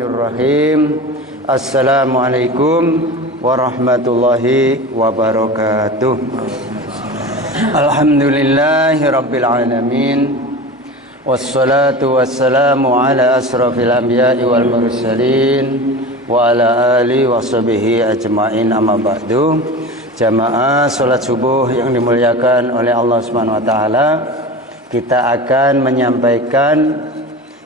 Bismillahirrahmanirrahim. Assalamualaikum warahmatullahi wabarakatuh. Alhamdulillahi rabbil alamin. Wassalatu wassalamu ala asrafil anbiya'i wal mursalin wa ala alihi wa sahbihi ajma'in, amma ba'du. Jamaah salat subuh yang dimuliakan oleh Allah Subhanahu wa taala, kita akan menyampaikan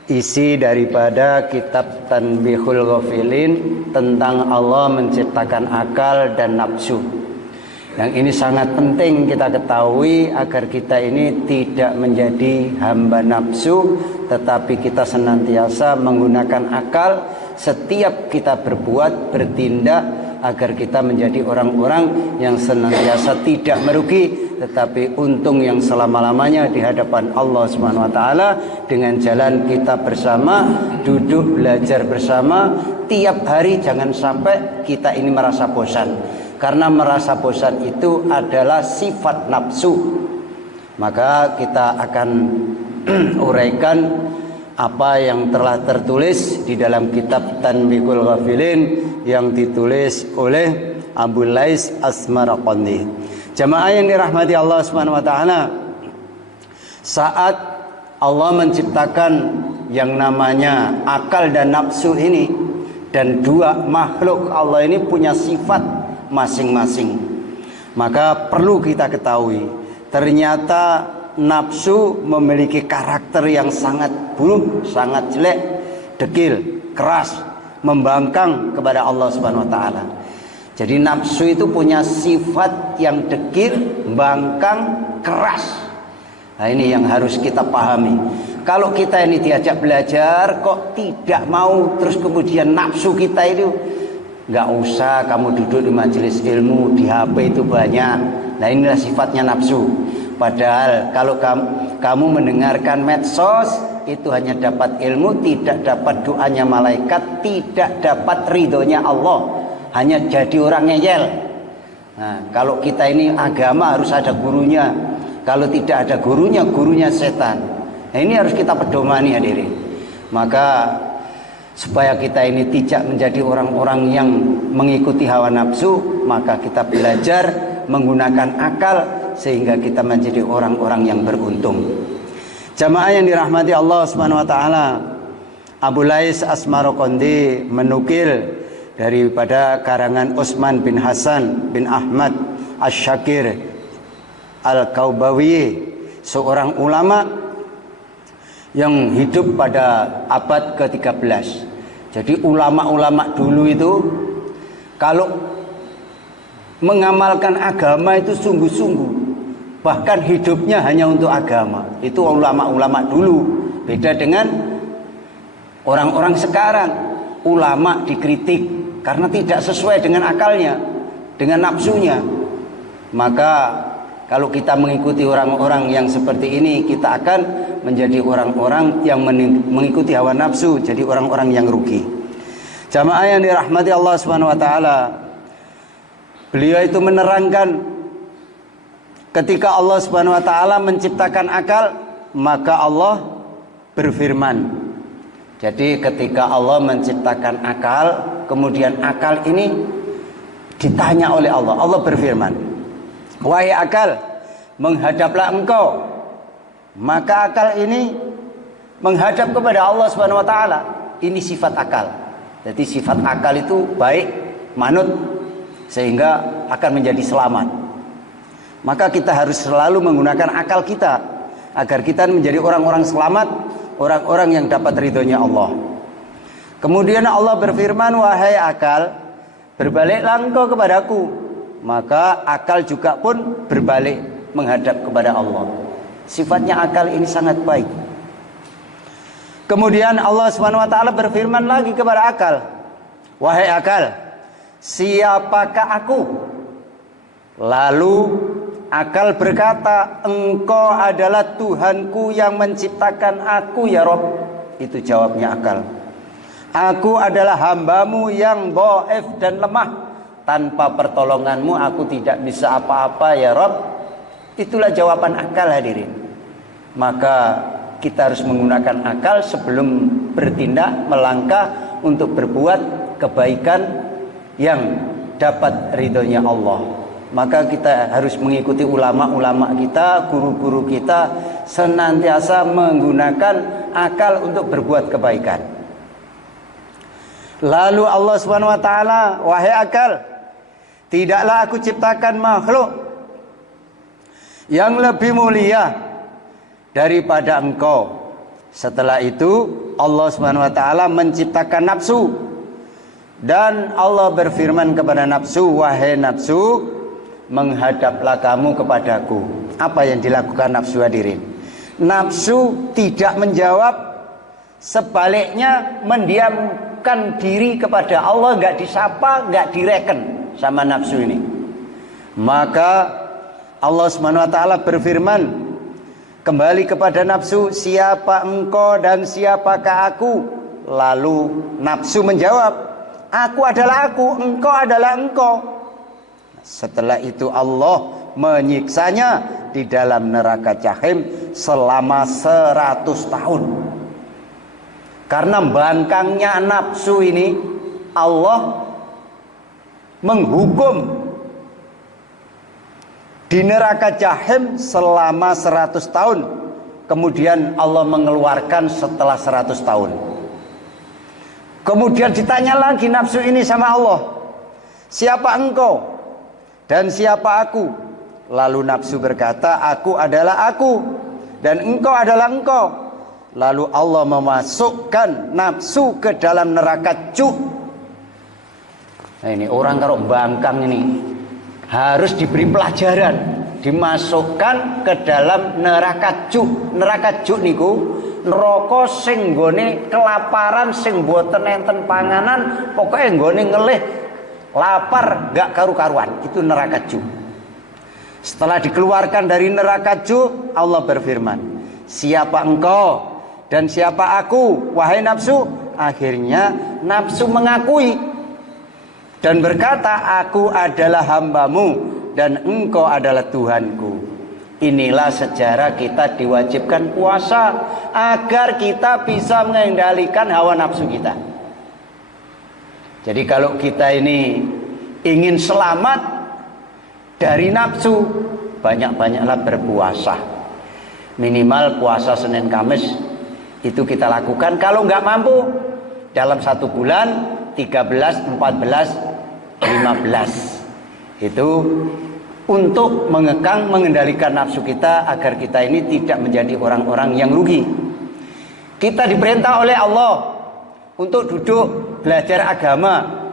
isi daripada kitab Tanbihul Ghafilin tentang Allah menciptakan akal dan nafsu. Yang ini sangat penting kita ketahui agar kita ini tidak menjadi hamba nafsu, tetapi kita senantiasa menggunakan akal setiap kita berbuat, bertindak, agar kita menjadi orang-orang yang senantiasa tidak merugi, tetapi untung yang selama-lamanya di hadapan Allah Subhanahu wa taala dengan jalan kita bersama, duduk belajar bersama tiap hari. Jangan sampai kita ini merasa bosan, karena merasa bosan itu adalah sifat nafsu. Maka kita akan uraikan apa yang telah tertulis di dalam kitab Tanbihul Ghafilin yang ditulis oleh Abu Lais Asmarqandi. Jamaah yang dirahmati Allah Subhanahu wa taala, saat Allah menciptakan yang namanya akal dan nafsu ini, dan dua makhluk Allah ini punya sifat masing-masing, maka perlu kita ketahui ternyata nafsu memiliki karakter yang sangat buruk, sangat jelek, dekil, keras, membangkang kepada Allah Subhanahu wa taala. Jadi nafsu itu punya sifat yang dekil, bangkang, keras. Nah, ini yang harus kita pahami. Kalau kita ini diajak belajar kok tidak mau, terus kemudian nafsu kita itu nggak usah kamu duduk di majelis ilmu, di HP itu banyak. Nah, inilah sifatnya nafsu. Padahal kalau kamu mendengarkan medsos itu hanya dapat ilmu, tidak dapat doanya malaikat, tidak dapat ridhonya Allah, hanya jadi orang ngeyel. Nah, kalau kita ini agama harus ada gurunya. Kalau tidak ada gurunya, gurunya setan. Nah, ini harus kita pedomani hadirin. Maka supaya kita ini tidak menjadi orang-orang yang mengikuti hawa nafsu, maka kita belajar menggunakan akal sehingga kita menjadi orang-orang yang beruntung. Jamaah yang dirahmati Allah Subhanahu wa taala, Abu Lais Asmarqandi menukil daripada karangan Utsman bin Hasan bin Ahmad Asy-Syakir Al-Kaubawi, seorang ulama yang hidup pada abad ke-13. Jadi ulama-ulama dulu itu kalau mengamalkan agama itu sungguh-sungguh, bahkan hidupnya hanya untuk agama. Itu ulama-ulama dulu. Beda dengan orang-orang sekarang. Ulama dikritik karena tidak sesuai dengan akalnya, dengan nafsunya. Maka kalau kita mengikuti orang-orang yang seperti ini, kita akan menjadi orang-orang yang mengikuti hawa nafsu, jadi orang-orang yang rugi. Jamaah yang dirahmati Allah Subhanahu wa taala, beliau itu menerangkan ketika Allah Subhanahu wa taala menciptakan akal, maka Allah berfirman. Jadi ketika Allah menciptakan akal, kemudian akal ini ditanya oleh Allah. Allah berfirman, "Wahai akal, menghadaplah engkau." Maka akal ini menghadap kepada Allah Subhanahu wa taala. Ini sifat akal. Jadi sifat akal itu baik, manut, sehingga akan menjadi selamat. Maka kita harus selalu menggunakan akal kita agar kita menjadi orang-orang selamat, orang-orang yang dapat ridhonya Allah. Kemudian Allah berfirman, "Wahai akal, berbaliklah engkau kepadaku." Maka akal juga pun berbalik menghadap kepada Allah. Sifatnya akal ini sangat baik. Kemudian Allah Subhanahu wa taala berfirman lagi kepada akal, "Wahai akal, siapakah aku?" Lalu akal berkata, "Engkau adalah Tuhanku yang menciptakan aku ya Rob." Itu jawabnya akal. "Aku adalah hambamu yang dhaif dan lemah. Tanpa pertolonganmu aku tidak bisa apa-apa ya Rob." Itulah jawaban akal hadirin. Maka kita harus menggunakan akal sebelum bertindak, melangkah, untuk berbuat kebaikan yang dapat ridhonya Allah. Maka kita harus mengikuti ulama-ulama kita, guru-guru kita, senantiasa menggunakan akal untuk berbuat kebaikan. Lalu Allah Subhanahu wa taala, wahai akal, tidaklah aku ciptakan makhluk yang lebih mulia daripada engkau. Setelah itu Allah Subhanahu wa taala menciptakan nafsu. Dan Allah berfirman kepada nafsu, wahai nafsu, menghadaplah kamu kepadaku. Apa yang dilakukan nafsu, hadirin? Nafsu tidak menjawab, sebaliknya mendiamkan diri kepada Allah, nggak disapa, nggak direken sama nafsu ini. Maka Allah Subhanahu wa taala berfirman kembali kepada nafsu, siapa engkau dan siapakah aku? Lalu nafsu menjawab, aku adalah aku, engkau adalah engkau. Setelah itu Allah menyiksanya di dalam neraka Jahim selama 100 tahun. Karena bangkangnya nafsu ini, Allah menghukum di neraka Jahim selama 100 tahun. Kemudian Allah mengeluarkan setelah 100 tahun. Kemudian ditanya lagi nafsu ini sama Allah, siapa engkau dan siapa aku? Lalu nafsu berkata, aku adalah aku dan engkau adalah engkau. Lalu Allah memasukkan nafsu ke dalam neraka Cuk. Nah, ini orang kalau bangkang ini harus diberi pelajaran, dimasukkan ke dalam neraka Cuk. Neraka Cuk niku neraka sing nggone kelaparan, sing mboten enten panganan, pokoknya nggone ngelih lapar gak karu-karuan. Itu neraka Cuk. Setelah dikeluarkan dari neraka Cuk, Allah berfirman, siapa engkau dan siapa aku, wahai nafsu? Akhirnya nafsu mengakui dan berkata, aku adalah hambamu dan engkau adalah Tuhanku. Inilah sejarah kita diwajibkan puasa, agar kita bisa mengendalikan hawa nafsu kita. Jadi kalau kita ini ingin selamat dari nafsu, banyak-banyaklah berpuasa. Minimal puasa Senin Kamis itu kita lakukan. Kalau nggak mampu, dalam 1 bulan 13, 14, 15 itu untuk mengekang, mengendalikan nafsu kita agar kita ini tidak menjadi orang-orang yang rugi. Kita diperintah oleh Allah untuk duduk belajar agama.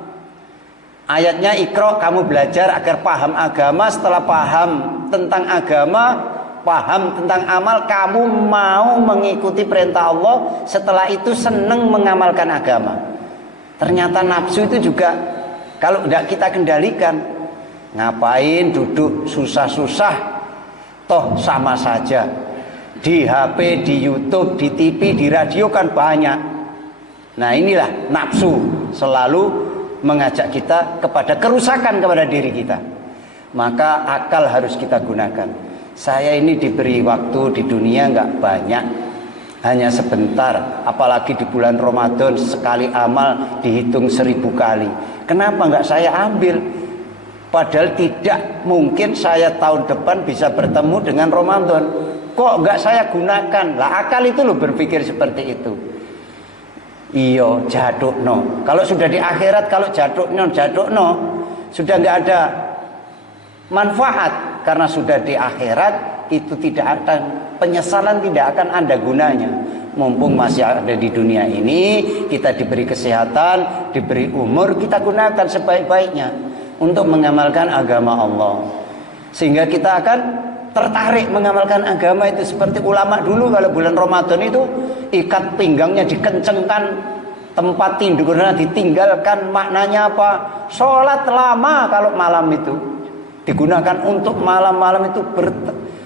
Ayatnya, Iqra, kamu belajar agar paham agama. Setelah paham tentang agama, paham tentang amal, kamu mau mengikuti perintah Allah. Setelah itu senang mengamalkan agama. Ternyata nafsu itu juga kalau tidak kita kendalikan, ngapain duduk susah-susah, toh sama saja. Di HP, di YouTube, di TV, di radio kan banyak. Nah inilah nafsu selalu mengajak kita kepada kerusakan kepada diri kita. Maka akal harus kita gunakan. Saya ini diberi waktu di dunia nggak banyak, hanya sebentar. Apalagi di bulan Ramadan, sekali amal dihitung 1000 kali. Kenapa nggak saya ambil? Padahal tidak mungkin saya tahun depan bisa bertemu dengan Ramadan. Kok nggak saya gunakan? Lah akal itu loh berpikir seperti itu. Iyo jadukno. Kalau sudah di akhirat, kalau jadukno sudah nggak ada manfaat, karena sudah di akhirat itu tidak akan, penyesalan tidak akan ada gunanya. Mumpung masih ada di dunia ini, kita diberi kesehatan, diberi umur, kita gunakan sebaik-baiknya untuk mengamalkan agama Allah, sehingga kita akan tertarik mengamalkan agama itu. Seperti ulama dulu kalau bulan Ramadan itu ikat pinggangnya dikencengkan, tempat tidurnya ditinggalkan. Maknanya apa? Sholat lama kalau malam itu digunakan untuk malam-malam itu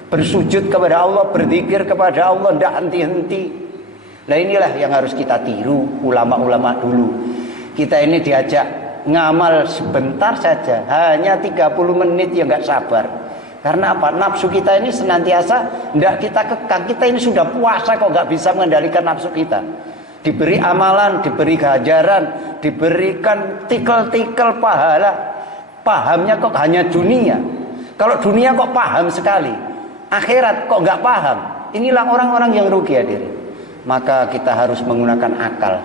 bersujud kepada Allah, berzikir kepada Allah, tidak henti-henti. Nah inilah yang harus kita tiru ulama-ulama dulu. Kita ini diajak ngamal sebentar saja, hanya 30 menit, ya nggak sabar. Karena apa? Nafsu kita ini senantiasa tidak kita kekang. Kita ini sudah puasa kok nggak bisa mengendalikan nafsu kita. diberi amalan, diberi ganjaran, diberikan tikel-tikel pahala. Pahamnya kok hanya dunia. Kalau dunia kok paham sekali, akhirat kok nggak paham. Inilah orang-orang yang rugi hadirin. Maka kita harus menggunakan akal.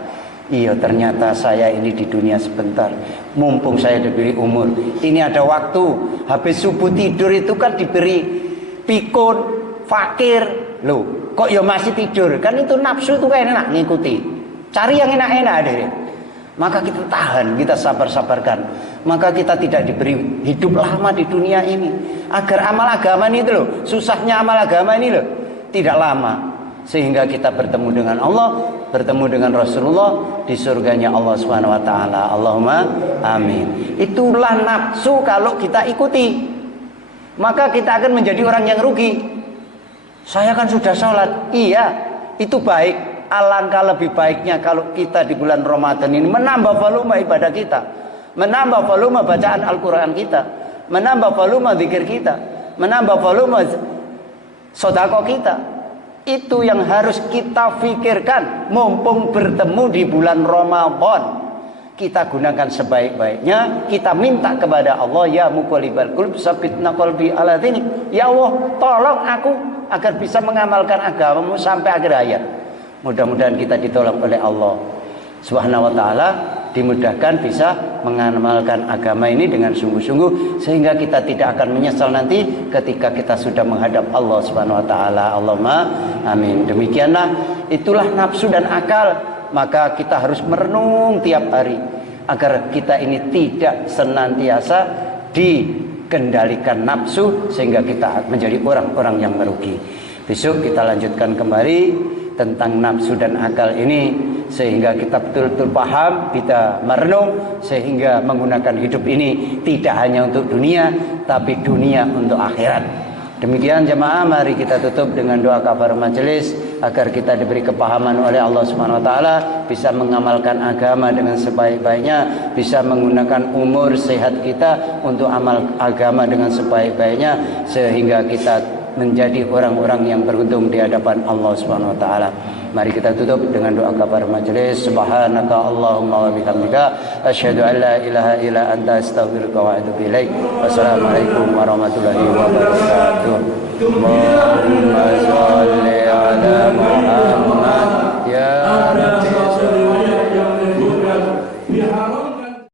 Iya, ternyata saya ini di dunia sebentar. Mumpung saya diberi umur, ini ada waktu. Habis subuh tidur itu kan diberi pikun, fakir. Loh, kok ya masih tidur? Kan itu nafsu itu kan enak ngikuti. Cari yang enak-enak hadirin. Maka kita tahan, kita sabar-sabarkan. Maka kita tidak diberi hidup lama di dunia ini. Agar amal agama ini loh, susahnya amal agama ini loh, tidak lama. Sehingga kita bertemu dengan Allah, bertemu dengan Rasulullah di surganya Allah Subhanahu wa taala. Allahumma amin. Itulah nafsu kalau kita ikuti. Maka kita akan menjadi orang yang rugi. Saya kan sudah sholat. Iya, itu baik. Alangkah lebih baiknya kalau kita di bulan Ramadan ini menambah volume ibadah kita, menambah volume bacaan Al-Quran kita, menambah volume zikir kita, menambah volume sedekah kita. Itu yang harus kita pikirkan. Mumpung bertemu di bulan Ramadan, kita gunakan sebaik-baiknya. Kita minta kepada Allah, ya muqallibal qulub tsabitna qalbi ala dinik. Ya Allah, tolong aku agar bisa mengamalkan agamamu sampai akhir hayat. Mudah-mudahan kita ditolong oleh Allah Subhanahu wa taala, dimudahkan bisa mengamalkan agama ini dengan sungguh-sungguh, sehingga kita tidak akan menyesal nanti ketika kita sudah menghadap Allah Subhanahu wa taala. Allahumma amin. Demikianlah, itulah nafsu dan akal. Maka kita harus merenung tiap hari agar kita ini tidak senantiasa dikendalikan nafsu sehingga kita menjadi orang-orang yang merugi. Besok kita lanjutkan kembali tentang nafsu dan akal ini, sehingga kita betul-betul paham, kita merenung, sehingga menggunakan hidup ini tidak hanya untuk dunia, tapi dunia untuk akhirat. Demikian jemaah, mari kita tutup dengan doa kafaratul majelis agar kita diberi kepahaman oleh Allah Subhanahu wa taala, bisa mengamalkan agama dengan sebaik-baiknya, bisa menggunakan umur sehat kita untuk amal agama dengan sebaik-baiknya, sehingga kita menjadi orang-orang yang beruntung di hadapan Allah Subhanahu wa taala. Mari kita tutup dengan doa kafaratul majelis. Subhanaka Allahumma wa bihamdika asyhadu an la ilaha illa anta astaghfiruka wa atubu ilaik. Wassalamualaikum warahmatullahi wabarakatuh. Allahumma shalli ala Muhammad ya Rabbi.